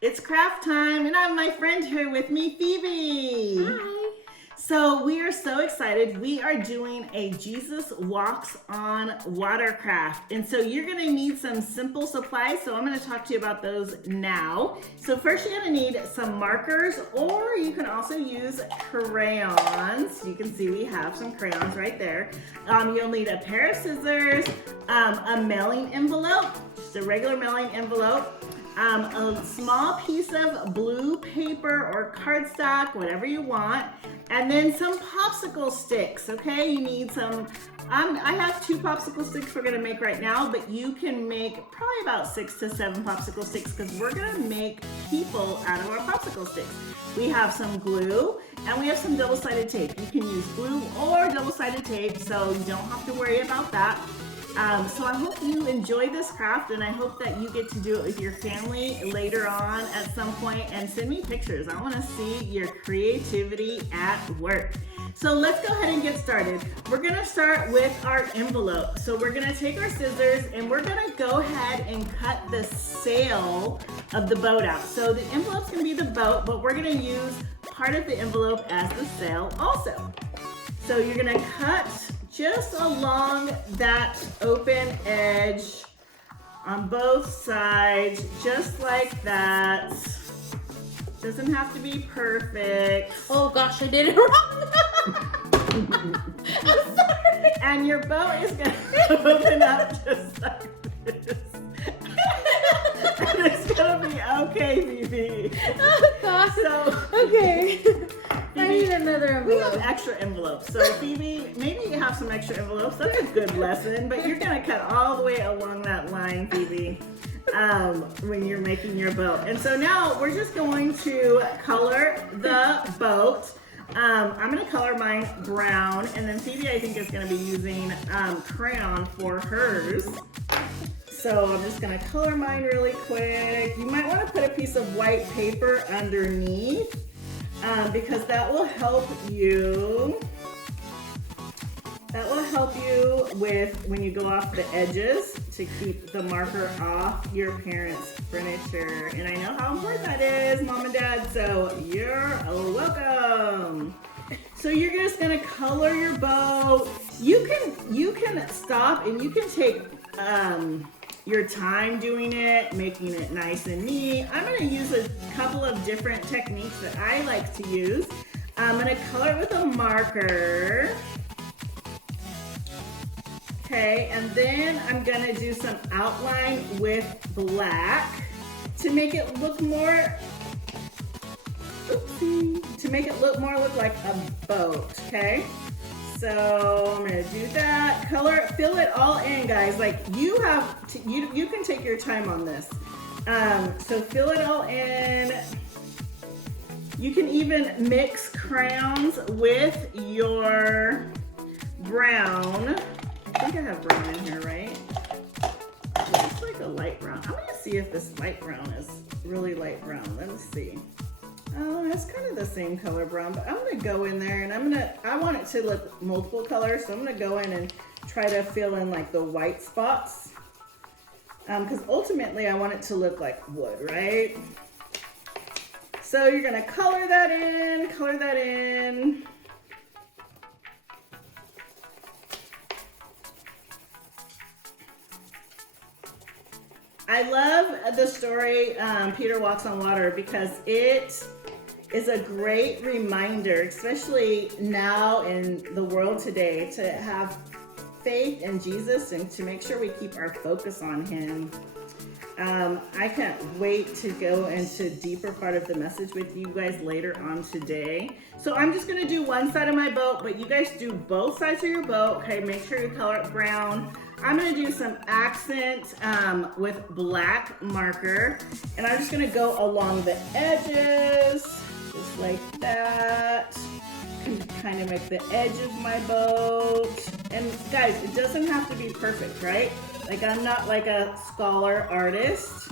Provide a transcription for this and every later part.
It's craft time, and I have my friend here with me, Phoebe. Hi. So we are so excited. We are doing a Jesus Walks on Watercraft. And so you're gonna need some simple supplies. So I'm gonna talk to you about those now. So first you're gonna need some markers, or you can also use crayons. You can see we have some crayons right there. You'll need a pair of scissors, a mailing envelope, just a regular mailing envelope, a small piece of blue paper or cardstock, whatever you want, and then some popsicle sticks, okay? You need some, I have 2 popsicle sticks we're gonna make right now, but you can make probably about 6 to 7 popsicle sticks because we're gonna make people out of our popsicle sticks. We have some glue and we have some double-sided tape. You can use glue or double-sided tape, so you don't have to worry about that. So I hope you enjoy this craft, and I hope that you get to do it with your family later on at some point, and send me pictures. I want to see your creativity at work. So let's go ahead and get started. We're going to start with our envelope. So we're going to take our scissors and we're going to go ahead and cut the sail of the boat out. So the envelope's going to be the boat, but we're going to use part of the envelope as the sail also. So you're going to cut just along that open edge on both sides, just like that. Doesn't have to be perfect. Oh gosh, I did it wrong. I'm sorry. And your boat is gonna open up just like this. And it's gonna be okay, Phoebe. Oh gosh. So, okay. I Phoebe, need another we have envelope. extra envelopes. So Phoebe, maybe you have some extra envelopes. That's a good lesson, but you're gonna cut all the way along that line, Phoebe, when you're making your boat. And so now we're just going to color the boat. I'm gonna color mine brown, and then Phoebe, I think, is gonna be using crayon for hers. So I'm just gonna color mine really quick. You might wanna put a piece of white paper underneath, because that will help you. That will help you with when you go off the edges to keep the marker off your parents' furniture. And I know how important that is, Mom and Dad, so you're welcome. So you're just gonna color your boat. You can stop and you can take your time doing it, making it nice and neat. I'm gonna use a couple of different techniques that I like to use. I'm gonna color it with a marker. Okay, and then I'm gonna do some outline with black to make it look more, look like a boat, okay? So I'm gonna do that. Color, fill it all in, guys. Like you can take your time on this. So fill it all in. You can even mix crayons with your brown. I think I have brown in here, right? It's like a light brown. I'm gonna see if this light brown is really light brown. Let's see. Oh, it's kind of the same color brown, but I'm gonna go in there and I want it to look multiple colors, so I'm gonna go in and try to fill in like the white spots. Because ultimately I want it to look like wood, right? So you're gonna color that in. I love the story Peter Walks on Water because it is a great reminder, especially now in the world today, to have faith in Jesus and to make sure we keep our focus on Him. I can't wait to go into a deeper part of the message with you guys later on today. So I'm just gonna do one side of my boat, but you guys do both sides of your boat. Okay, make sure you color it brown. I'm gonna do some accent with black marker, and I'm just gonna go along the edges, just like that. Kind of make the edge of my boat. And guys, it doesn't have to be perfect, right? Like I'm not like a scholar artist.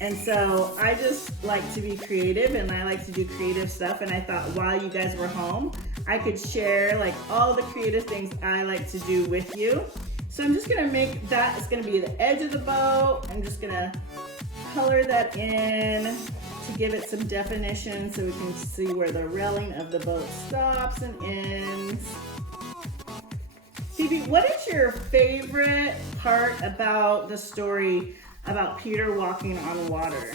And so I just like to be creative, and I like to do creative stuff. And I thought while you guys were home, I could share like all the creative things I like to do with you. So I'm just gonna make that, it's gonna be the edge of the boat. I'm just gonna color that in to give it some definition so we can see where the railing of the boat stops and ends. Phoebe, what is your favorite part about the story about Peter walking on water?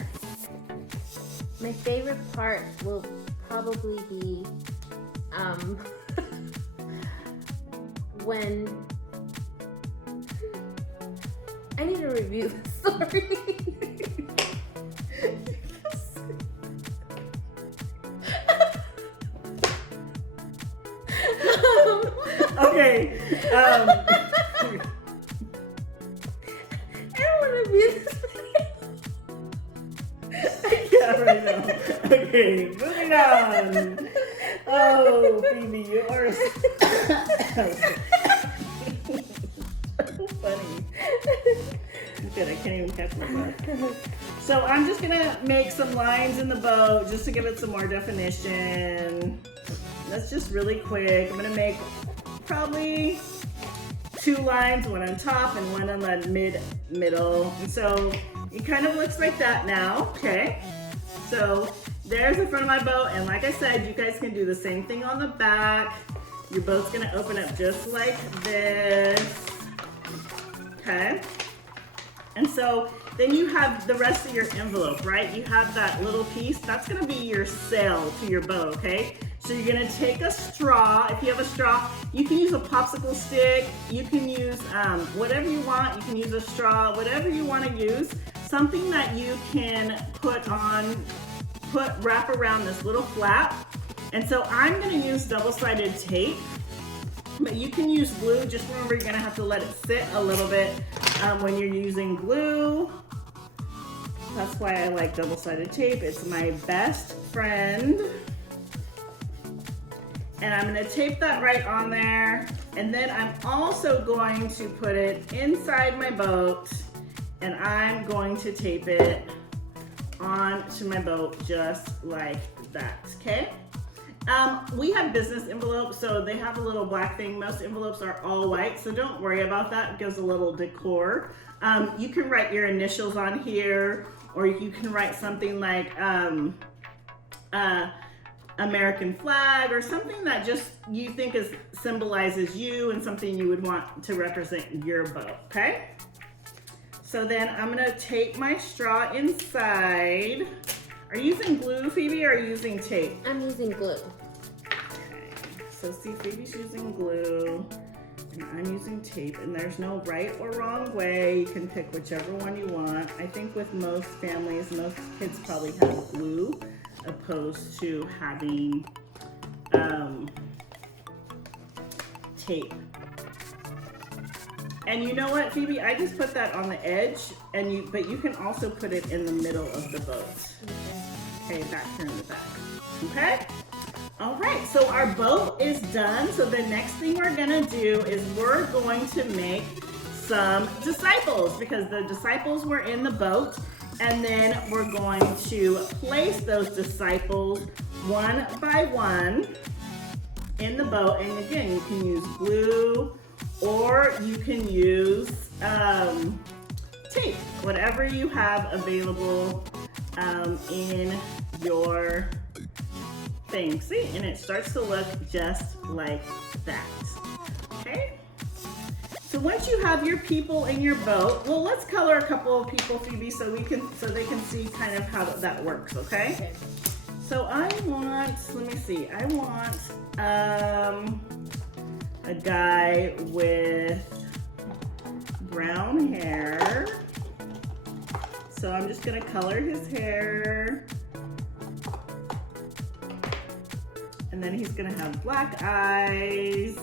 My favorite part will probably be when I need to review the story. Okay. I don't want to be this Yeah, right now. Okay, moving on. Oh, Phoebe, you are so funny. Good, I can't even catch my breath. So I'm just gonna make some lines in the boat just to give it some more definition. That's just really quick. I'm gonna make probably 2 lines, one on top and one on the middle. And so it kind of looks like that now, okay? So there's the front of my boat, and like I said, you guys can do the same thing on the back. Your boat's gonna open up just like this, okay? And so then you have the rest of your envelope, right? You have that little piece, that's gonna be your sail to your boat, okay? So you're gonna take a straw. If you have a straw, you can use a popsicle stick. You can use whatever you want. You can use a straw, whatever you wanna use. Something that you can wrap around this little flap. And so I'm gonna use double-sided tape, but you can use glue. Just remember, you're gonna have to let it sit a little bit when you're using glue. That's why I like double-sided tape. It's my best friend. And I'm gonna tape that right on there. And then I'm also going to put it inside my boat, and I'm going to tape it onto my boat just like that, okay? We have business envelopes, so they have a little black thing. Most envelopes are all white, so don't worry about that. It gives a little decor. You can write your initials on here, or you can write something like American flag, or something that just you think symbolizes you and something you would want to represent your boat, okay? So then I'm gonna tape my straw inside. Are you using glue, Phoebe, or are you using tape? I'm using glue. Okay, so see, Phoebe's using glue, and I'm using tape, and there's no right or wrong way. You can pick whichever one you want. I think with most families, most kids probably have glue, opposed to having tape. And you know what, Phoebe? I just put that on the edge, but you can also put it in the middle of the boat. Okay, back here in the back. Okay? All right, so our boat is done. So the next thing we're gonna do is we're going to make some disciples, because the disciples were in the boat. And then we're going to place those disciples one by one in the boat. And again, you can use glue, or you can use tape, whatever you have available in your thing. See, and it starts to look just like that, okay? So once you have your people in your boat, well, let's color a couple of people, Phoebe, so they can see kind of how that works, okay? Okay. So I want, let me see, I want a guy with brown hair. So I'm just gonna color his hair. And then he's gonna have black eyes.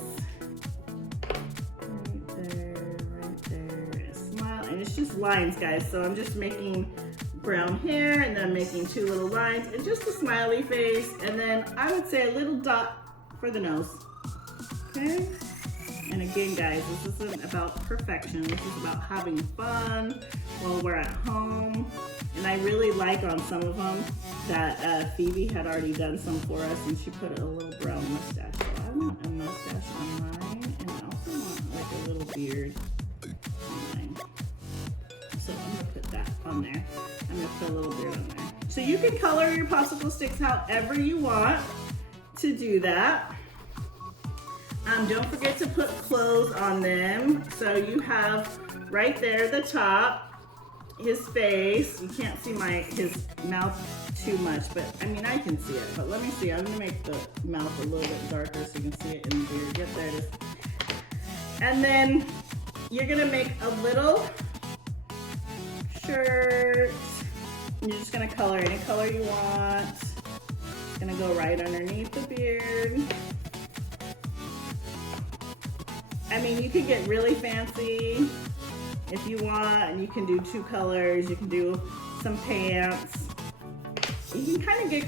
And it's just lines, guys. So I'm just making brown hair, and then I'm making 2 little lines and just a smiley face, and then I would say a little dot for the nose. Okay? And again, guys, this isn't about perfection. This is about having fun while we're at home. And I really like on some of them that Phoebe had already done some for us, and she put a little brown mustache. So I want a mustache on mine, and I also want like a little beard on mine. So I'm gonna put that on there. I'm gonna put a little beard on there. So you can color your popsicle sticks however you want to do that. Don't forget to put clothes on them. So you have right there at the top, his face. You can't see his mouth too much, but I mean, I can see it. But let me see, I'm gonna make the mouth a little bit darker so you can see it in the beard. Yep, there it is. And then you're gonna make a little shirt. You're just gonna color any color you want. It's gonna go right underneath the beard. I mean, you could get really fancy if you want, and you can do 2 colors. You can do some pants. You can kind of get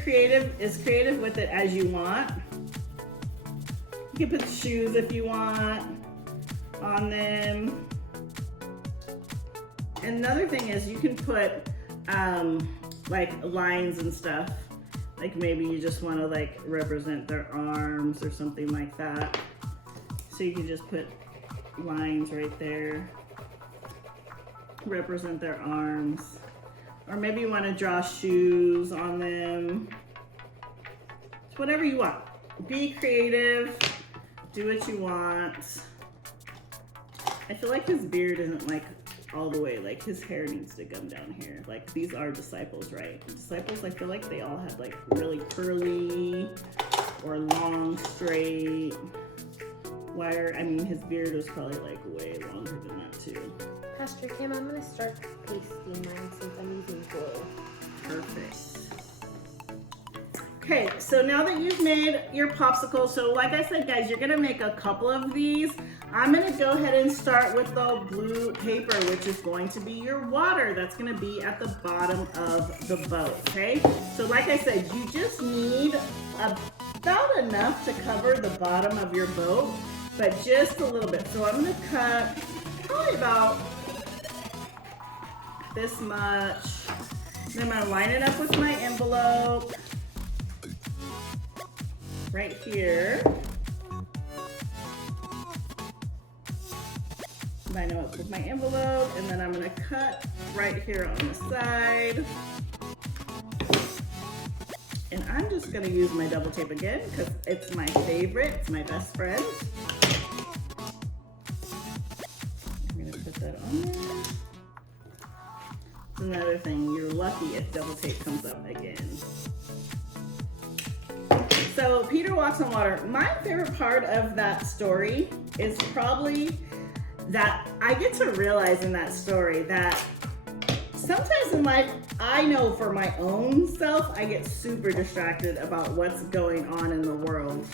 as creative with it as you want. You can put shoes if you want on them. And another thing is you can put like lines and stuff. Like maybe you just want to like represent their arms or something like that. So you can just put lines right there, represent their arms. Or maybe you want to draw shoes on them. It's whatever you want. Be creative, do what you want. I feel like his beard isn't like all the way, like his hair needs to come down here. Like these are disciples, right? Disciples, I feel like they all had like really curly or long, straight wire. I mean, his beard was probably like way longer than that too. Pastor Kim, I'm gonna start pasting mine since I'm using glue. Perfect. Okay, so now that you've made your popsicle, so like I said, guys, you're gonna make a couple of these. I'm gonna go ahead and start with the blue paper, which is going to be your water. That's gonna be at the bottom of the boat, okay? So like I said, you just need about enough to cover the bottom of your boat, but just a little bit. So I'm gonna cut probably about this much. Then I'm gonna line it up with my envelope right here. Line it up with my envelope, and then I'm gonna cut right here on the side. And I'm just gonna use my double tape again because it's my favorite, it's my best friend. I'm gonna put that on there. Another thing, you're lucky if double tape comes up again. So Peter walks on water. My favorite part of that story is probably that I get to realize in that story that sometimes in life, I know for my own self, I get super distracted about what's going on in the world.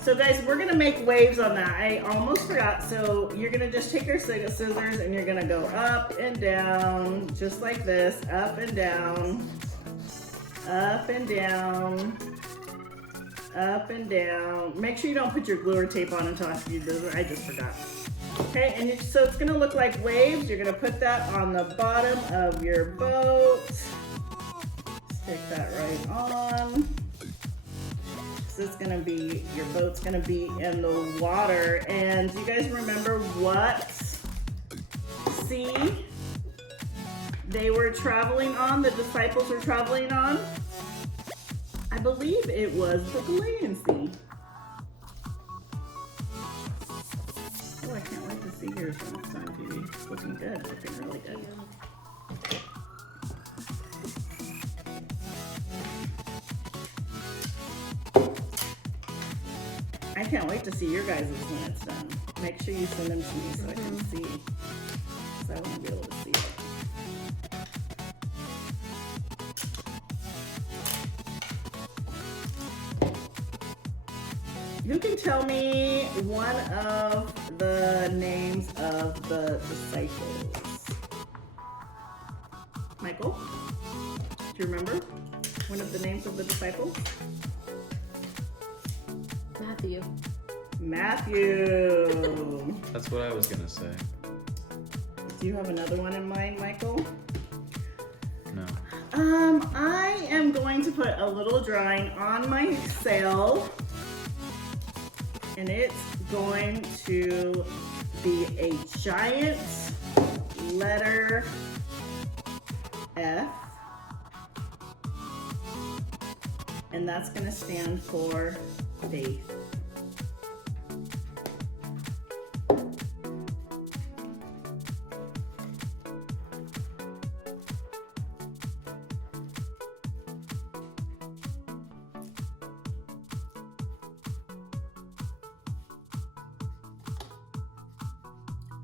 So guys, we're gonna make waves on that. I almost forgot. So you're gonna just take your scissors and you're gonna go up and down, just like this, up and down, up and down, up and down. Make sure you don't put your glue or tape on until after you do it. I just forgot. Okay, and so it's gonna look like waves. You're gonna put that on the bottom of your boat. Stick that right on. So it's gonna be, your boat's gonna be in the water. And you guys remember what sea they were traveling on, the disciples were traveling on? I believe it was the Galilean Sea. Oh, I can't wait to see yours when it's on TV. It's looking good, looking really good. I can't wait to see your guys' when it's done. Make sure you send them to me so I can see. Because I want to be able to see it. Who can tell me one of the names of the disciples? Michael? Do you remember one of the names of the disciples? Matthew. Matthew. That's what I was gonna say. Do you have another one in mind, Michael? No. I am going to put a little drawing on my sail, and it's going to be a giant letter F. And that's going to stand for faith.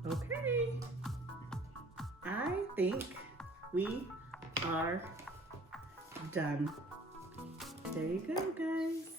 Okay, I think we are done. There you go, guys.